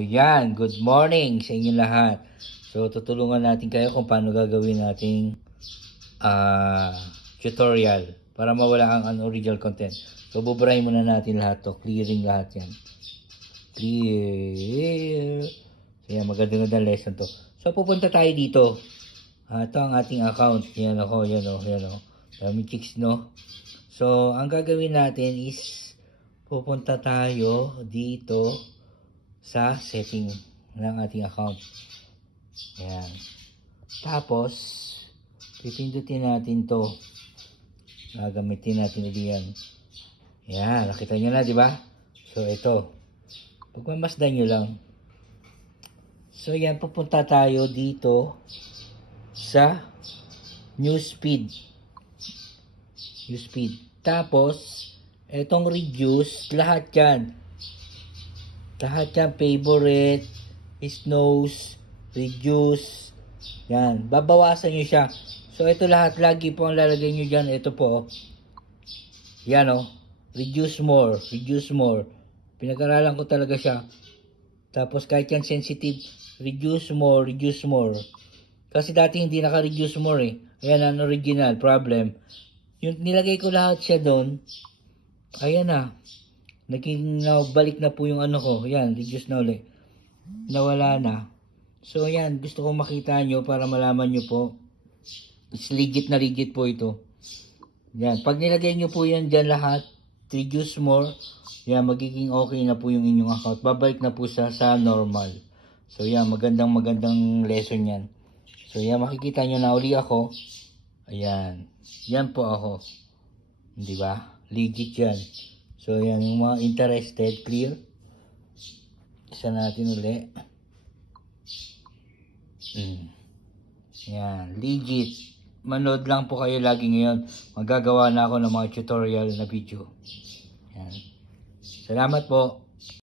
Yan, good morning sa inyo lahat. So, tutulungan natin kayo kung paano gagawin nating ah, tutorial para mawala ang unoriginal content. So, bubrahin muna natin lahat to. Clearing lahat yan. Clear. So, yan, maganda-ganda lesson to. So, pupunta tayo dito. Ah, ito ang ating account. Yan ako, yan o, yan o. Dami chicks, no? So, ang gagawin natin is pupunta tayo dito sa setting ng ating account. Yan. Tapos, pipindutin natin to. Gagamitin natin ulit yan. Yan, nakita nyo na, di ba? So, ito. Pagmamasdan nyo lang. So, yan, pupunta tayo dito sa newsfeed. Newsfeed. Tapos, etong reduce, lahat yan. Lahat yan, favorite, snows, reduce, yan. Babawasan nyo siya. So, ito lahat, lagi po ang lalagay nyo dyan. Ito po, yan o. Reduce more, reduce more. Pinag-aralan ko talaga siya. Tapos, kahit yan sensitive, reduce more, reduce more. Kasi dati hindi naka-reduce more eh. Ayan ang original problem. Yung nilagay ko lahat siya doon, ayan na. Naging balik na po yung ano ko. Yan, reduce na ulit. Nawala na. So yan, gusto kong makita nyo para malaman nyo po. It's legit na legit po ito. Yan, pag nilagay nyo po yan dyan lahat, reduce more, yan, magiging okay na po yung inyong account. Babalik na po sa, sa normal. So yan, magandang magandang lesson yan. So yan, makikita nyo na uli ako. Ayan. Yan po ako. Di ba? Legit yan. So, yan. Yung mga interested, clear. Isa natin uli. Mm. Yan. Legit. Manood lang po kayo lagi ngayon. Magagawa na ako ng mga tutorial na video. Yan. Salamat po.